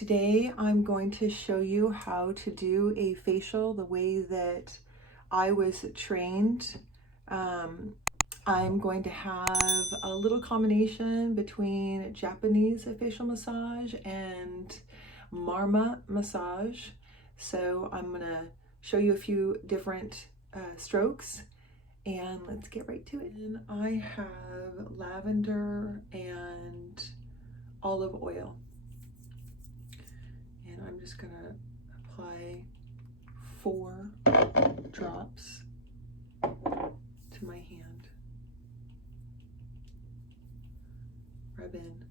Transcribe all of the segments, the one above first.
Today I'm going to show you how to do a facial the way that I was trained. I'm going to have a little combination between Japanese facial massage and Marma massage. So I'm going to show you a few different strokes and let's get right to it. And I have lavender and olive oil. And I'm just gonna apply 4 drops to my hand. Rub in.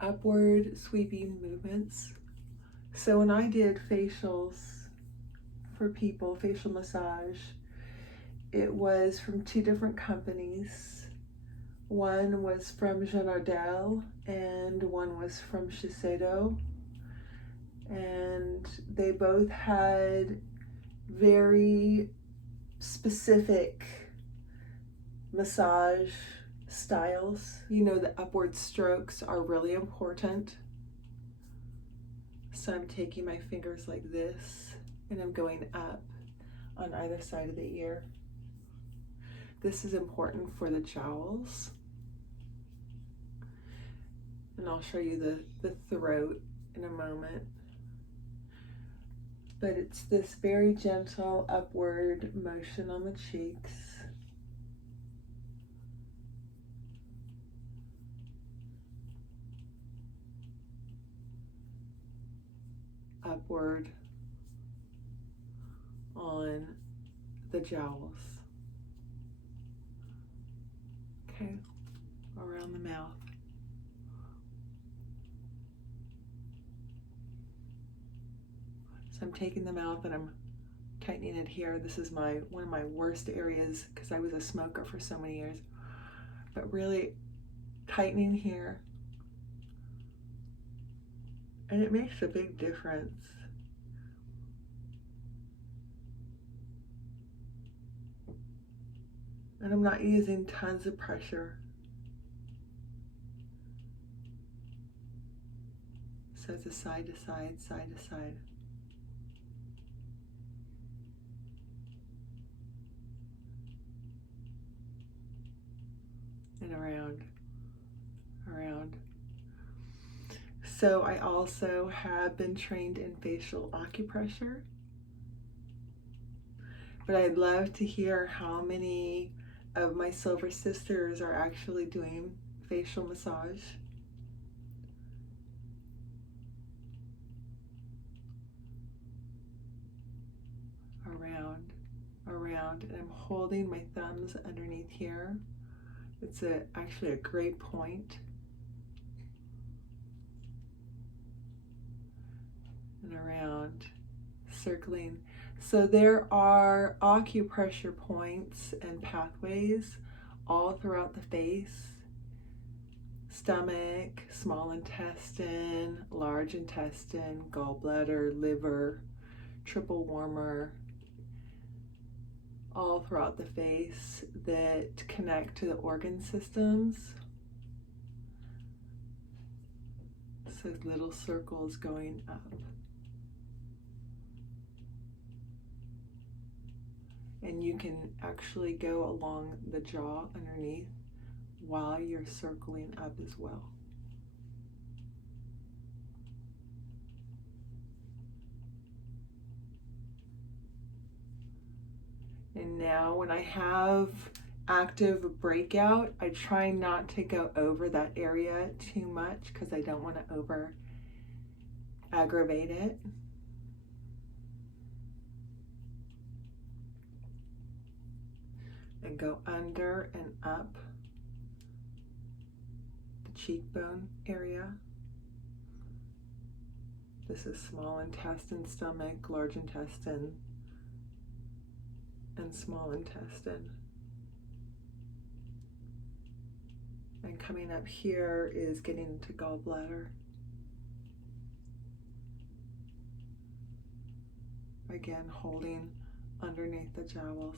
Upward sweeping movements. So when I did facials for people, facial massage, it was from 2 different companies. One was from Janardel and one was from Shiseido. And they both had very specific massage styles. You know, the upward strokes are really important. So I'm taking my fingers like this and I'm going up on either side of the ear. This is important for the jowls. And I'll show you the throat in a moment. But it's this very gentle upward motion on the cheeks. Upward on the jowls. Okay, around the mouth. So I'm taking the mouth and I'm tightening it here. This is one of my worst areas because I was a smoker for so many years. But really tightening here. And it makes a big difference. And I'm not using tons of pressure. So it's a side to side, side to side. And around, around. So I also have been trained in facial acupressure, but I'd love to hear how many of my silver sisters are actually doing facial massage. Around, around, and I'm holding my thumbs underneath here. It's actually a great point. And around, circling. So there are acupressure points and pathways all throughout the face. Stomach, small intestine, large intestine, gallbladder, liver, triple warmer, all throughout the face that connect to the organ systems. So little circles going up. And you can actually go along the jaw underneath while you're circling up as well. And now when I have active breakout, I try not to go over that area too much because I don't want to over aggravate it. And go under and up the cheekbone area. This is small intestine, stomach, large intestine, and small intestine. And coming up here is getting into gallbladder. Again, holding underneath the jowls.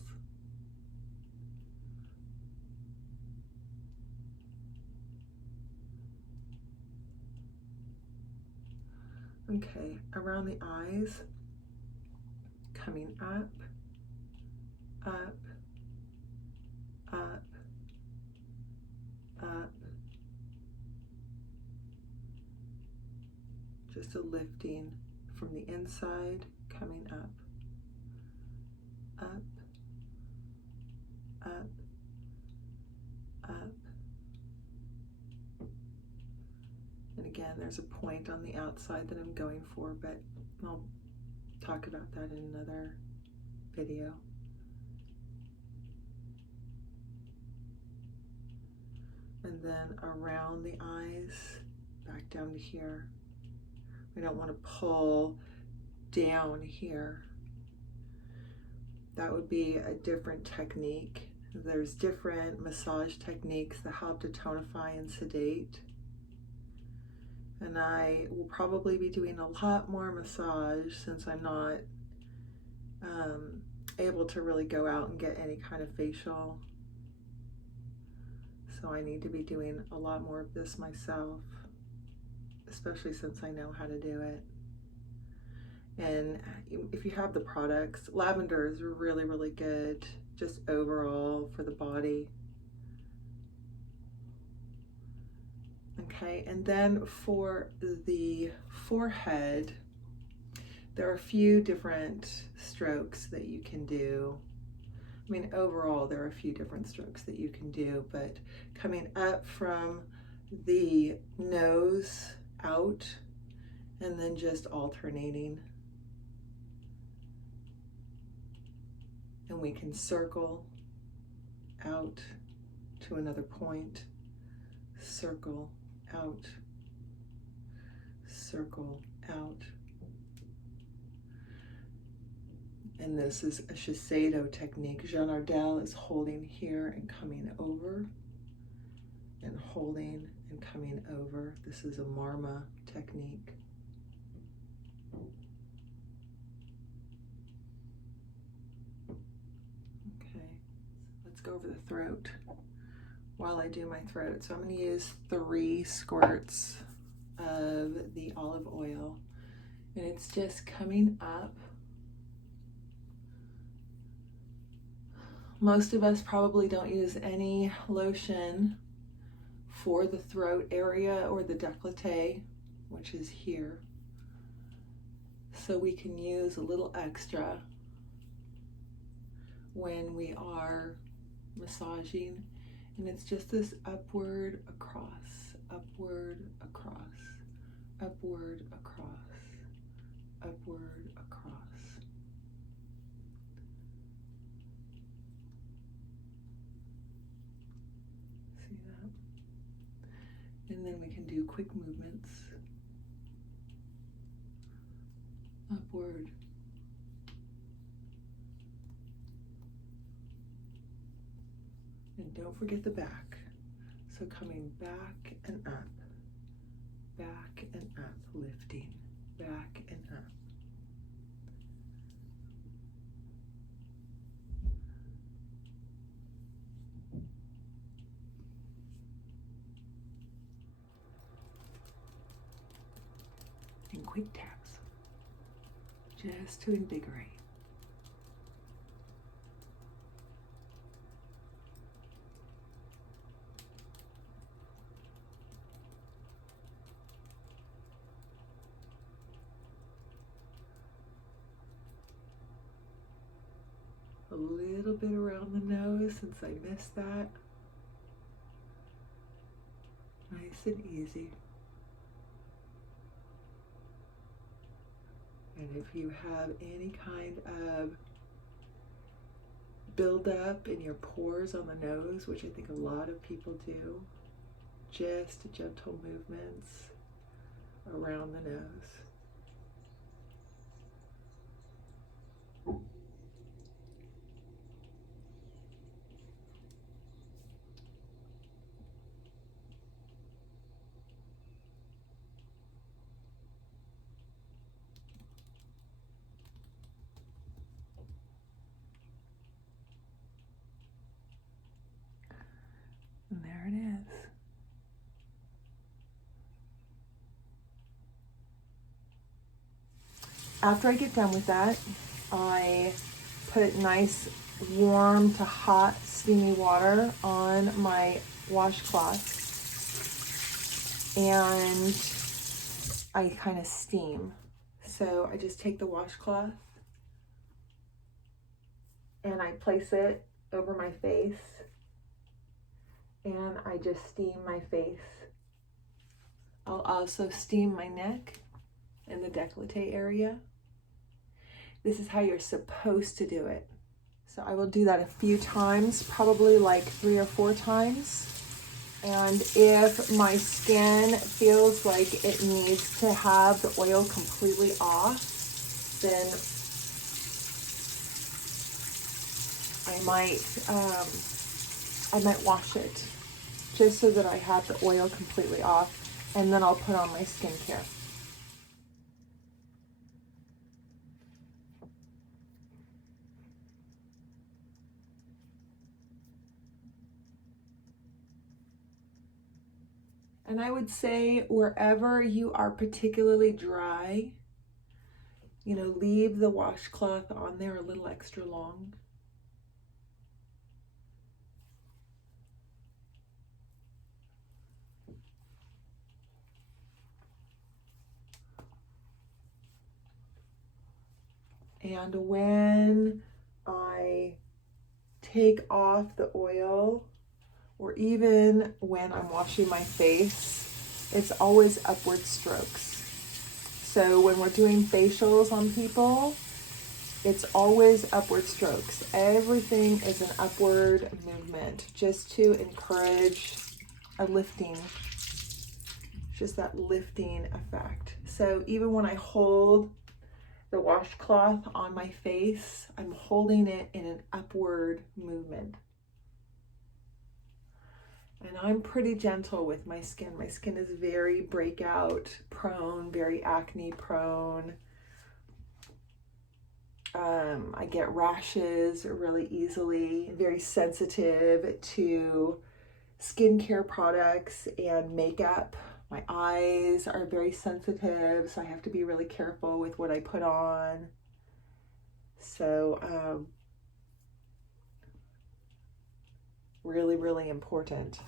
Okay, around the eyes, coming up, up, up, up. Just a lifting from the inside, coming up, up, up, up. And again, there's a point on the outside that I'm going for, but I'll talk about that in another video. And then around the eyes, back down to here. We don't want to pull down here. That would be a different technique. There's different massage techniques that help to tonify and sedate. And I will probably be doing a lot more massage since I'm not able to really go out and get any kind of facial. So I need to be doing a lot more of this myself, especially since I know how to do it. And if you have the products, lavender is really, really good, just overall for the body. Okay, and then for the forehead, there are a few different strokes that you can do. I mean, overall, there are a few different strokes that you can do, but coming up from the nose out and then just alternating. And we can circle out to another point, circle out, circle out. And this is a Shiseido technique. Jean Ardel is holding here and coming over, and holding and coming over. This is a Marma technique. Okay, let's go over the throat while I do my throat. So I'm going to use 3 squirts of the olive oil, and it's just coming up. Most of us probably don't use any lotion for the throat area or the décolleté, which is here. So we can use a little extra when we are massaging. And it's just this upward, across, upward, across, upward, across, upward, across. See that? And then we can do quick movements. Upward. And don't forget the back. So coming back and up, back and up, lifting, back and up. And quick taps, just to invigorate. A little bit around the nose since I missed that. Nice and easy. And if you have any kind of buildup in your pores on the nose, which I think a lot of people do, just gentle movements around the nose. And there it is. After I get done with that, I put nice warm to hot steamy water on my washcloth, and I kind of steam. So I just take the washcloth and I place it over my face, and I just steam my face. I'll also steam my neck and the décolleté area. This is how you're supposed to do it. So I will do that a few times, probably like 3 or 4 times. And if my skin feels like it needs to have the oil completely off, then I might wash it just so that I have the oil completely off, and then I'll put on my skincare. And I would say wherever you are particularly dry, leave the washcloth on there a little extra long. And when I take off the oil, or even when I'm washing my face, it's always upward strokes. So when we're doing facials on people, it's always upward strokes. Everything is an upward movement just to encourage a lifting, just that lifting effect. So even when I hold the washcloth on my face, I'm holding it in an upward movement. And I'm pretty gentle with my skin. My skin is very breakout prone, very acne prone. I get rashes really easily, very sensitive to skincare products and makeup. My eyes are very sensitive, so I have to be really careful with what I put on. So, really, really important.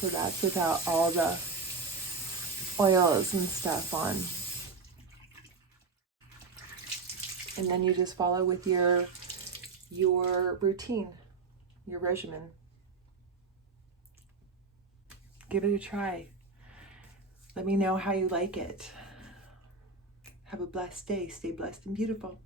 So that's without all the oils and stuff on. And then you just follow with your routine, your regimen. Give it a try. Let me know how you like it. Have a blessed day. Stay blessed and beautiful.